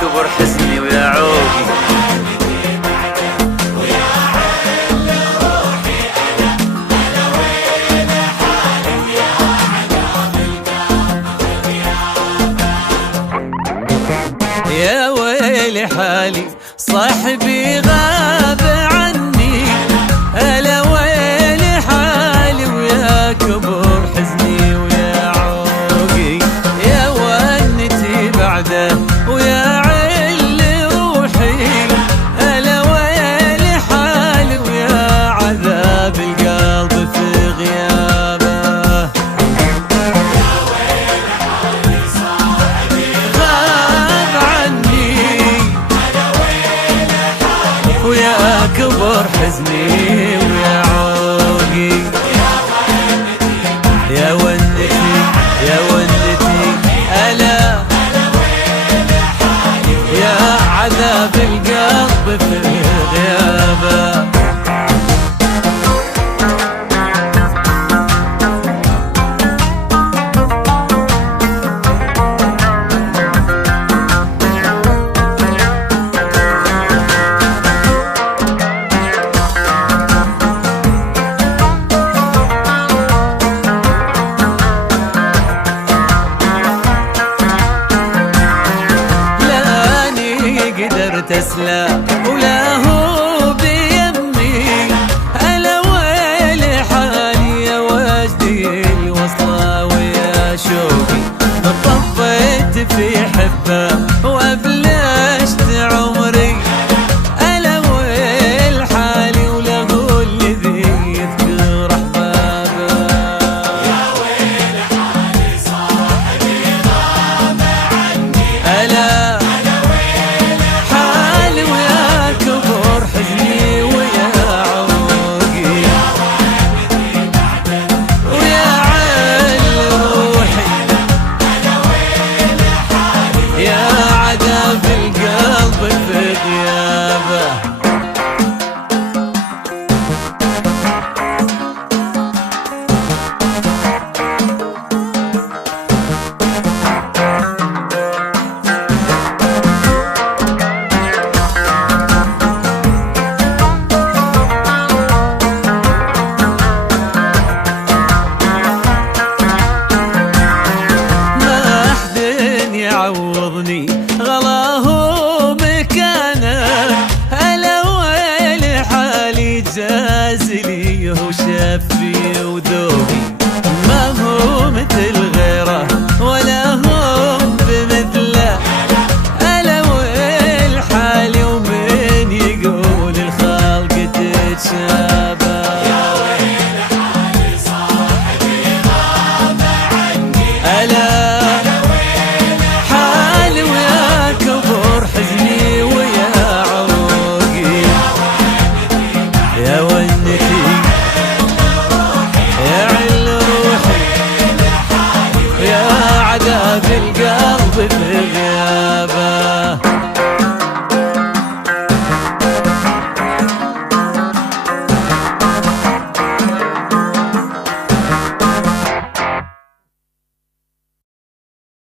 كبر حزني ويا عوقي. يا ويلي حالي صاحبي غاب عني، ألا ويلي حالي ويا كبر حزني ويا عوقي. يا ونتي بعده ويا عل روحي، ألا ويلي حالي ويا عذاب القلب في غيابه. ويا كبر حزني ويا عوقي. يا ونتي يا ونتي ألا يا عذاب القلب في غيابه. تسلى ولا هو بيمي، ألا ويلي حالي يا وجدي الوصلة ويا شوقي. طفيت في حبه وأبلشت عمري، ألا ويل حالي ولا هو الذي يذكر أحبابه. يا ويل حالي صاحبي غاب عني، ألا عوضني غلاه مكانه، ألا ويلي حالي جازلي وشفي وذوق.